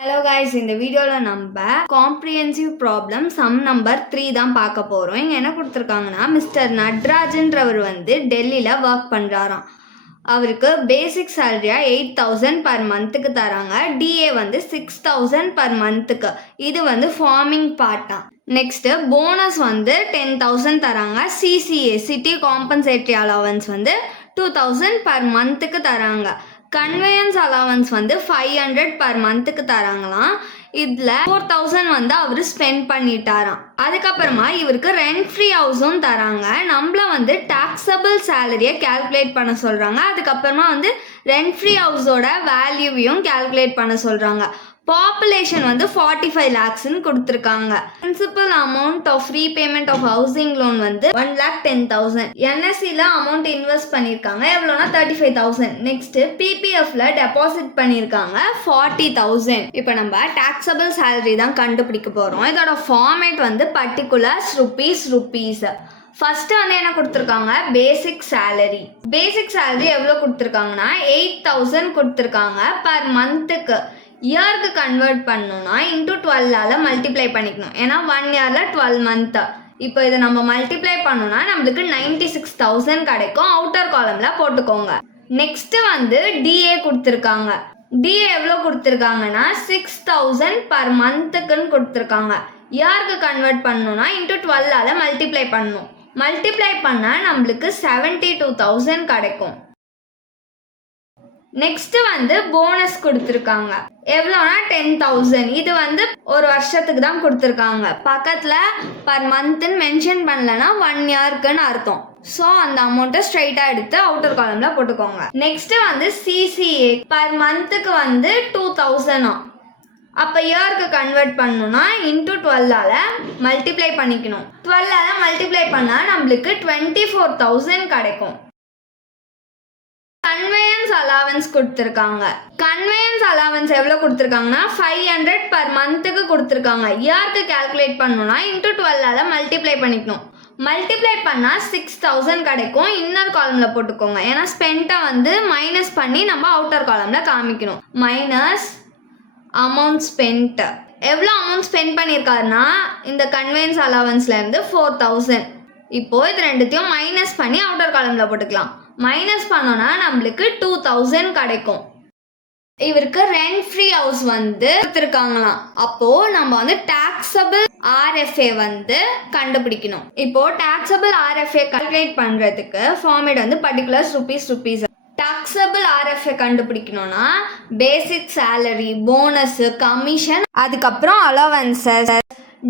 Hello guys, இந்த வீடியோவில் நம்ம காம்ப்ரிஹென்சிவ் ப்ராப்ளம் சம் நம்பர் 3 தான் பார்க்க போகிறோம். இங்கே என்ன கொடுத்துருக்காங்கன்னா, மிஸ்டர் நட்ராஜன்றவர் டெல்லியில் ஒர்க் பண்ணுறாராம். அவருக்கு பேசிக் சேலரியாக 8,000 பர் மந்த்துக்கு தராங்க. டிஏ 6,000 பர் மந்த்துக்கு. இது ஃபார்மிங் பார்ட்டா. நெக்ஸ்ட்டு போனஸ் 10,000 தராங்க. CCA city compensatory allowance 2,000 per மந்த்துக்கு தராங்க. கன்வேயன்ஸ் அலவன்ஸ் 500 பர் மந்த்துக்கு தராங்களாம். இதில் 4,000 அவர் ஸ்பெண்ட் பண்ணிட்டாராம். அதுக்கப்புறமா இவருக்கு ரெண்ட் ஃப்ரீ ஹவுஸும் தராங்க. நம்மள டாக்ஸபிள் சேலரியை கேல்குலேட் பண்ண சொல்கிறாங்க. அதுக்கப்புறமா ரெண்ட் ஃப்ரீ ஹவுஸோட வேல்யூவையும் கேல்குலேட் பண்ண சொல்கிறாங்க. பாப்புலேஷன் 45 lakhsன்னு கொடுத்துருக்காங்க. Principal amount of repayment of housing loan 1,10,000. என்எஸ்சியில் அமௌண்ட் இன்வெஸ்ட் பண்ணியிருக்காங்க. எவ்வளோனா 35,000. நெக்ஸ்ட் பிபிஎஃப்ல டெபாசிட் பண்ணியிருக்காங்க 40,000. இப்போ நம்ம டாக்ஸபிள் சேலரி தான் கண்டுபிடிக்க போகிறோம். இதோட ஃபார்மேட் பர்டிகுலர்ஸ் ருபீஸ். ஃபர்ஸ்ட் என்ன கொடுத்துருக்காங்க, பேசிக் சேலரி. பேசிக் சேலரி எவ்வளோ கொடுத்துருக்காங்கன்னா 8,000 கொடுத்துருக்காங்க பர் மந்த்துக்கு. இயருக்கு கன்வெர்ட் பண்ணணும்னா இன்டூ 12ஆல் மல்டிப்ளை பண்ணிக்கணும். ஏன்னா 1 இயரில் 12 மந்த். இப்போ இதை நம்ம மல்டிப்ளை பண்ணோம்னா நம்மளுக்கு 96,000 கிடைக்கும். அவுட்டர் காலமில் போட்டுக்கோங்க. நெக்ஸ்ட்டு டிஏ கொடுத்துருக்காங்க. டிஏ எவ்வளோ கொடுத்துருக்காங்கன்னா 6,000 பர் மந்த்துக்குன்னு கொடுத்துருக்காங்க. இயருக்கு கன்வெர்ட் பண்ணணும்னா இன்டூ 12ஆல் மல்டிப்ளை பண்ணணும். மல்டிப்ளை பண்ணால் நம்மளுக்கு 72,000 கிடைக்கும். நெக்ஸ்ட் போனஸ் கொடுத்துருக்காங்க. எவ்வளோனா 10,000. இது ஒரு வருஷத்துக்கு தான் கொடுத்துருக்காங்க. பக்கத்தில் பர் மந்த்ன்னு மென்ஷன் பண்ணலன்னா 1 இயர்க்குன்னு அர்த்தம். ஸோ அந்த அமௌண்ட்டை ஸ்ட்ரைட்டாக எடுத்து அவுட்டர் காலமில் போட்டுக்கோங்க. நெக்ஸ்ட் சிசிஏ பர் மந்த்துக்கு 2,000. அப்போ இயருக்கு கன்வெர்ட் பண்ணணும்னா இன்டூ 12ஆல் மல்டிப்ளை பண்ணிக்கணும். 12ஆல் மல்டிப்ளை பண்ணால் நம்மளுக்கு 24,000 கிடைக்கும். கன்வேயன்ஸ் அலவன்ஸ் கொடுத்துருக்காங்க. கன்வேயன்ஸ் அலவன்ஸ் எவ்வளோ கொடுத்துருக்காங்கன்னா 500 பர் மந்த்துக்கு கொடுத்துருக்காங்க. இயருக்கு கேல்குலேட் பண்ணணும்னா இன்டூ 12ஆல் மல்டிப்ளை பண்ணிக்கணும். மல்டிப்ளை பண்ணால் 6,000 கிடைக்கும். இன்னர் காலமில் போட்டுக்கோங்க. ஏன்னா ஸ்பெண்ட்டை மைனஸ் பண்ணி நம்ம அவுட்டர் காலமில் காமிக்கணும். Minus amount spend. எவ்வளோ அமௌண்ட் ஸ்பெண்ட் பண்ணியிருக்காருன்னா இந்த கன்வேயன்ஸ் அலவன்ஸ்லேருந்து 4,000. இப்போது இது ரெண்டுத்தையும் மைனஸ் பண்ணி அவுட்டர் காலமில் போட்டுக்கலாம். மைனஸ் பண்ணோன்னா நம்மளுக்கு 2,000 கிடைக்கும். இவருக்கு ரெண்ட் ஃப்ரீ ஹவுஸ் கொடுத்துருக்காங்களாம். அப்போ நம்ம டாக்ஸபிள் ஆர்எஃப்ஏ கண்டுபிடிக்கணும். இப்போ டாக்ஸபிள் ஆர்எஃப்ஏ கால்குலேட் பண்றதுக்கு format particulars rupees. Taxable RFA கண்டுபிடிக்கணும்னா பேசிக் சேலரி, போனஸ், கமிஷன், அதுக்கப்புறம் அலவன்சஸ்,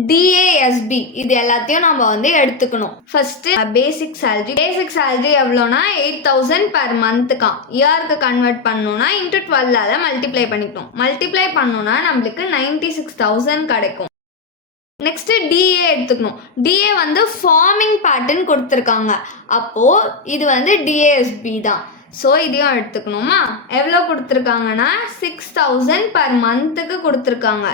டிஏஎஸ்பி இது எல்லாத்தையும் நம்ம எடுத்துக்கணும். First basic salary. Basic salary எவ்வளோனா 8,000 பர் மந்த்துக்காம். இயருக்கு கன்வெர்ட் பண்ணணும்னா இன்டூ 12ஆல் மல்டிப்ளை பண்ணிக்கணும். மல்டிப்ளை பண்ணணும்னா நம்மளுக்கு 96,000 கிடைக்கும். நெக்ஸ்ட் டிஏ எடுத்துக்கணும். டிஏ ஃபார்மிங் பார்ட்டுன்னு கொடுத்துருக்காங்க. அப்போ இது டிஏஎஸ்பி தான். ஸோ இதையும் எடுத்துக்கணுமா. எவ்வளோ கொடுத்துருக்காங்கன்னா 6,000 பர் மந்த்துக்கு கொடுத்துருக்காங்க.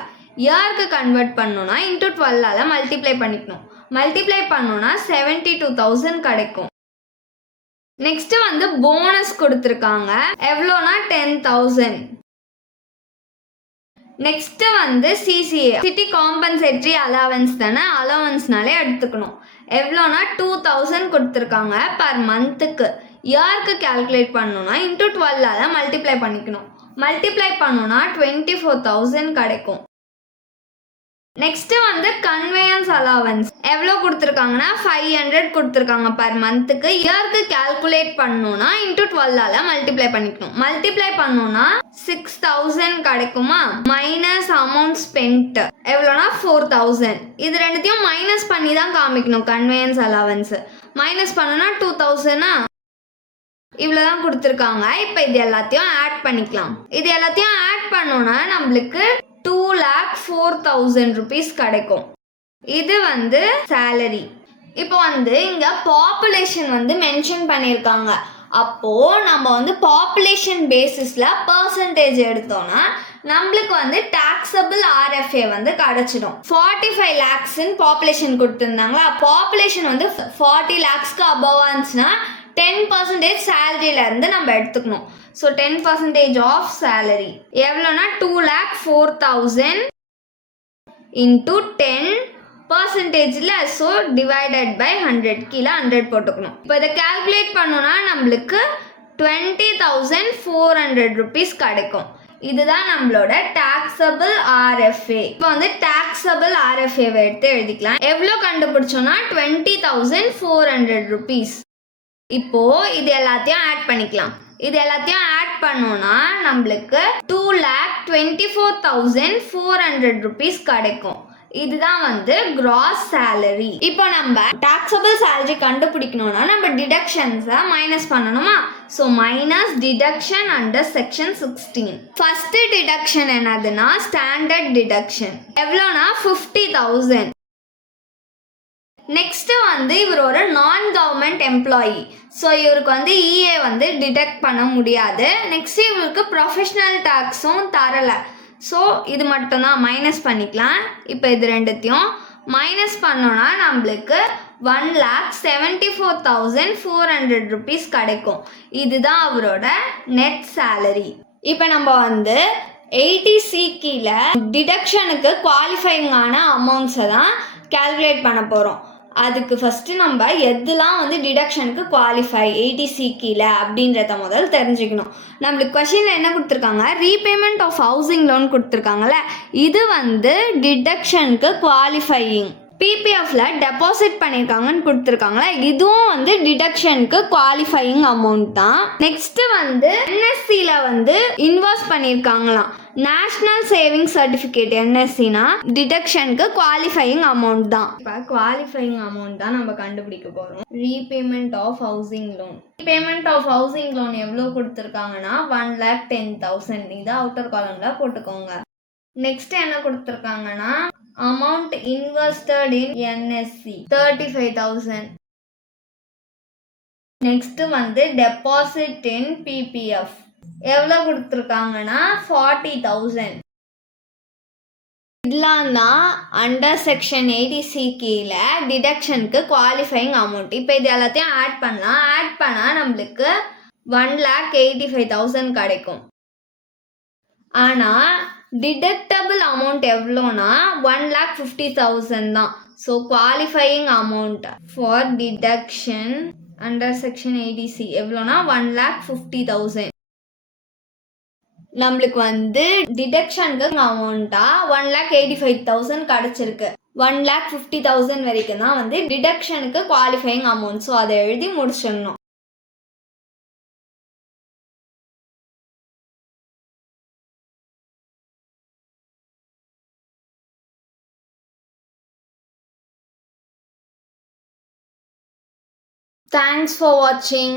இயருக்கு கன்வெர்ட் பண்ணணும்னா இன்டூ 12ஆல் மல்டிப்ளை பண்ணிக்கணும். மல்டிப்ளை பண்ணணும்னா 72,000 கிடைக்கும். நெக்ஸ்ட் போனஸ் கொடுத்துருக்காங்க. எவ்வளோனா 10,000. Next CCA city compensatory allowance தானே. அலவன்ஸ்னாலே எடுத்துக்கணும். எவ்வளோனா 2,000 கொடுத்துருக்காங்க பர் மந்த்துக்கு. இயருக்கு கேல்குலேட் பண்ணணும்னா இன்டூ 12ஆல் மல்டிப்ளை பண்ணிக்கணும். மல்டிப்ளை பண்ணணும்னா 24,000 கிடைக்கும். நெக்ஸ்ட் கன்வேயன்ஸ் அலவன்ஸ் எவ்வளோ கொடுத்துருக்காங்கன்னா 500 கொடுத்துருக்காங்க பர் மந்த்துக்கு. இயருக்கு கேல்குலேட் பண்ணணும்னா இன்டூ 12ஆல் மல்டிப்ளை பண்ணிக்கணும். மல்டிப்ளை பண்ணணும்னா 6,000 கிடைக்குமா. மைனஸ் அமௌண்ட் ஸ்பெண்ட் எவ்வளோனா 4,000. இது ரெண்டுத்தையும் மைனஸ் பண்ணி தான் காமிக்கணும். கன்வேயன்ஸ் அலவன்ஸ் மைனஸ் பண்ணணும்னா 2,000. இவ்வளோதான் கொடுத்துருக்காங்க. இப்போ இது எல்லாத்தையும் ஆட் பண்ணிக்கலாம். இது எல்லாத்தையும் ஆட் பண்ணோன்னா நம்மளுக்கு 2,04,000 rupees கிடைக்கும். இது சேலரி. இப்போ இங்கே பாப்புலேஷன் மென்ஷன் பண்ணியிருக்காங்க. அப்போது நம்ம பாப்புலேஷன் பேசிஸில் பர்சன்டேஜ் எடுத்தோன்னா நம்மளுக்கு டாக்ஸபிள் ஆர்எஃப்ஏ கிடைச்சிடும். 45 lakhsன்னு பாப்புலேஷன் கொடுத்துருந்தாங்களா. பாப்புலேஷன் 40 lakhsக்கு அபவ் இருந்துச்சுன்னா 10% சேலரியிலேருந்து நம்ம எடுத்துக்கணும். ஸோ 10% ஆஃப் சேலரி எவ்வளோனா 2,04,000 இன்ட்டு 10%, ஸோ டிவைடட் பை 100, கீழே 100 போட்டுக்கணும். இப்போ இதை கால்குலேட் பண்ணோன்னா நம்மளுக்கு 20,400 rupees கிடைக்கும். இதுதான் நம்மளோட டாக்ஸபிள் RFA. இப்போ வந்து டாக்ஸபிள் RFAவை எடுத்து எழுதிக்கலாம். எவ்வளோ கண்டுபிடிச்சோன்னா 20,400 rupees. இப்போ இது எல்லாத்தையும் ஆட் பண்ணிக்கலாம். இது எல்லாத்தையும் ஆட் பண்ணோம்னா நம்மளுக்கு 2,24,400 rupees கிடைக்கும். இதுதான் வந்து கிராஸ் சேலரி. இப்போ நம்ம டாக்ஸபிள் சேலரி கண்டுபிடிக்கணும்னா நம்ம டிடக்ஷன்ஸை மைனஸ் பண்ணணுமா? So minus deduction under section 16. First deduction என்னதுன்னா ஸ்டாண்டர்ட் டிடக்ஷன். எவ்வளோனா 50,000. நெக்ஸ்ட் வந்து இவர் ஒரு நான் கவர்மெண்ட் எம்ப்ளாயி. ஸோ இவருக்கு வந்து இஏ வந்து டிடெக்ட் பண்ண முடியாது. நெக்ஸ்ட் இவருக்கு ப்ரொஃபஷ்னல் டேக்ஸும் தரலை. ஸோ இது மட்டும்தான் மைனஸ் பண்ணிக்கலாம். இப்போ இது ரெண்டுத்தையும் மைனஸ் பண்ணோன்னா நம்மளுக்கு 1,74,400 rupees கிடைக்கும். இதுதான் அவரோட நெட் சேலரி. இப்போ நம்ம வந்து 80C கீழே டிடக்ஷனுக்கு குவாலிஃபைங்கான அமௌண்ட்ஸை தான் கால்குலேட் பண்ண போகிறோம். அதுக்கு ஃபஸ்ட்டு நம்ம எதுலாம் வந்து டிடக்ஷனுக்கு குவாலிஃபை 80C கீழே அப்படின்றத முதல் தெரிஞ்சுக்கணும். நம்மளுக்கு கொஷினில் என்ன கொடுத்துருக்காங்க? ரீபேமெண்ட் ஆஃப் ஹவுசிங் லோன் கொடுத்துருக்காங்கல்ல, இது வந்து டிடக்ஷனுக்கு குவாலிஃபையிங். பிபிஎஃப்ல டெபாசிட் பண்ணியிருக்காங்கன்னு கொடுத்துருக்காங்களா, இதுவும் வந்து டிடக்ஷனுக்கு குவாலிஃபையிங் அமௌண்ட் தான். நெக்ஸ்ட் வந்து என்எஸ்சியில் வந்து இன்வெஸ்ட் பண்ணியிருக்காங்களாம். நேஷ்னல் சேவிங் சர்டிஃபிகேட் என்எஸ்சினா டிடக்ஷனுக்கு குவாலிஃபையிங் அமௌண்ட் தான். இப்போ குவாலிஃபையிங் அமௌண்ட் தான் நம்ம கண்டுபிடிக்க போகிறோம். Repayment of housing loan. Repayment of housing loan எவ்வளோ கொடுத்துருக்காங்கன்னா 1,10,000. இதை அவுட்டர் காலமில் போட்டுக்கோங்க. நெக்ஸ்ட் என்ன கொடுத்துருக்காங்கன்னா amount invested in NSC 35,000. Next வந்து deposit in PPF எவ்வளோ கொடுத்துருக்காங்கன்னா 40,000. இதெல்லாம் தான் அண்டர் செக்ஷன் 80C கீழே டிடக்ஷனுக்கு குவாலிஃபைங் அமௌண்ட். இப்போ இது எல்லாத்தையும் ஆட் பண்ணால் நம்மளுக்கு 1,85,000 கிடைக்கும். ஆனால் டிடக்டபிள் அமௌண்ட் எவ்வளோனா 1,50,000 தான். So qualifying amount for deduction under section 80C எவ்வளோனா 1,50,000. நம்மளுக்கு வந்து டிடக்ஷனுக்கு அமௌண்ட்டாக 1,85,000 கிடச்சிருக்கு. 1,50,000 வரைக்கும் தான் வந்து டிடக்ஷனுக்கு குவாலிஃபையிங் அமௌண்ட். ஸோ அதை எழுதி முடிச்சிடணும். Thanks for watching.